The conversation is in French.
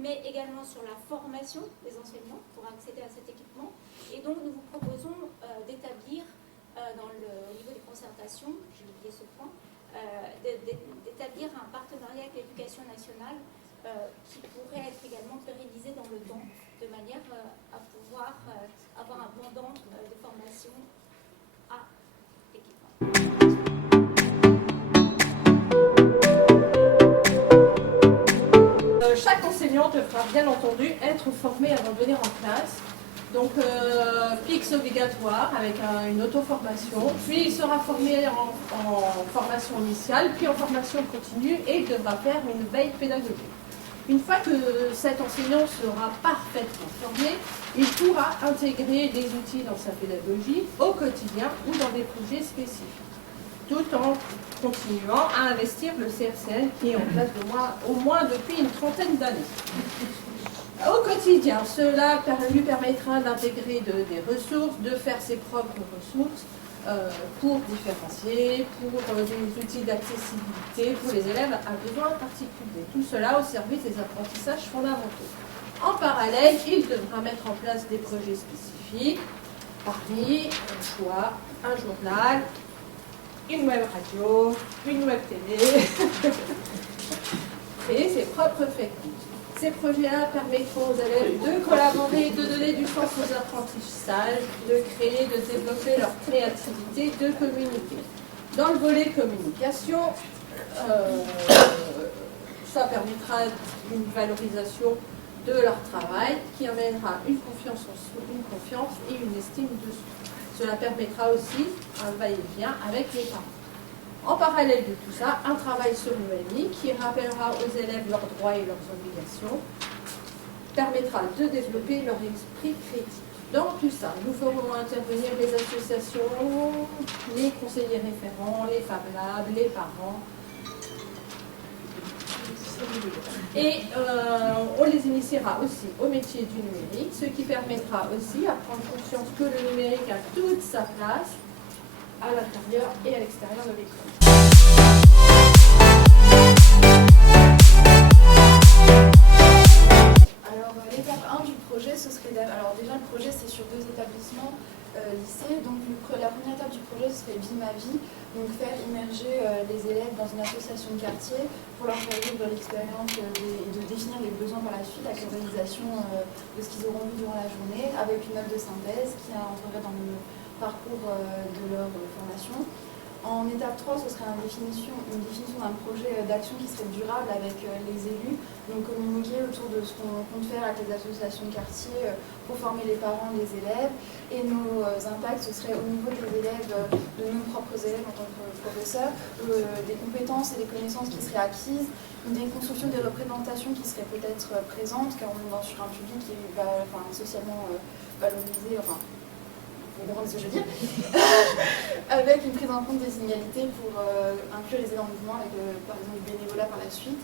mais également sur la formation des enseignants pour accéder à cet équipement. Et donc nous vous proposons d'établir, au niveau des concertations, j'ai oublié ce point, d'établir un partenariat avec l'éducation nationale qui pourrait être également pérennisé dans le temps, de manière à pouvoir avoir un pendant de formation à l'équipement. Chaque enseignant devra bien entendu être formé avant de venir en classe. Donc fixe obligatoire avec une auto-formation, puis il sera formé en formation initiale, puis en formation continue et il devra faire une veille pédagogique. Une fois que cet enseignant sera parfaitement formé, il pourra intégrer des outils dans sa pédagogie au quotidien ou dans des projets spécifiques, tout en continuant à investir le CRCN qui est en place au moins depuis une trentaine d'années. Au quotidien, cela lui permettra d'intégrer des ressources, de faire ses propres ressources pour différencier, pour des outils d'accessibilité pour les élèves à besoins particuliers. Tout cela au service des apprentissages fondamentaux. En parallèle, il devra mettre en place des projets spécifiques, parmi un choix, un journal, une web radio, une web télé et ses propres fake news. Ces projets-là permettront aux élèves de collaborer, de donner du sens aux apprentissages, de créer, de développer leur créativité, de communiquer. Dans le volet communication, ça permettra une valorisation de leur travail qui amènera une confiance en soi, une confiance et une estime de soi. Cela permettra aussi un va-et-vient avec les parents. En parallèle de tout ça, un travail sur l'UMI qui rappellera aux élèves leurs droits et leurs obligations, permettra de développer leur esprit critique. Dans tout ça, nous ferons intervenir les associations, les conseillers référents, les Fab Labs, les parents. Et on les initiera aussi au métier du numérique, ce qui permettra aussi à prendre conscience que le numérique a toute sa place à l'intérieur et à l'extérieur de l'école. Alors l'étape 1 du projet, ce serait alors déjà le projet c'est sur 2 établissements lycées, donc la première étape du projet ce serait Vie ma vie, donc faire immerger les élèves dans une association de quartier pour leur faire vivre l'expérience de définir les besoins par la suite avec l'organisation de ce qu'ils auront vu durant la journée, avec une œuvre de synthèse qui entrerait dans le parcours de leur formation. En étape 3, ce serait une définition d'un projet d'action qui serait durable avec les élus, donc communiquer autour de ce qu'on compte faire avec les associations de quartier pour former les parents et les élèves. Et nos impacts, ce serait au niveau des élèves, de nos propres élèves en tant que professeurs, des compétences et des connaissances qui seraient acquises, des constructions, des représentations qui seraient peut-être présentes, car on est sur un public qui est socialement valorisé, vous comprenez ce que je veux dire, avec une prise en compte des inégalités pour inclure les élèves en mouvement avec par exemple du bénévolat par la suite.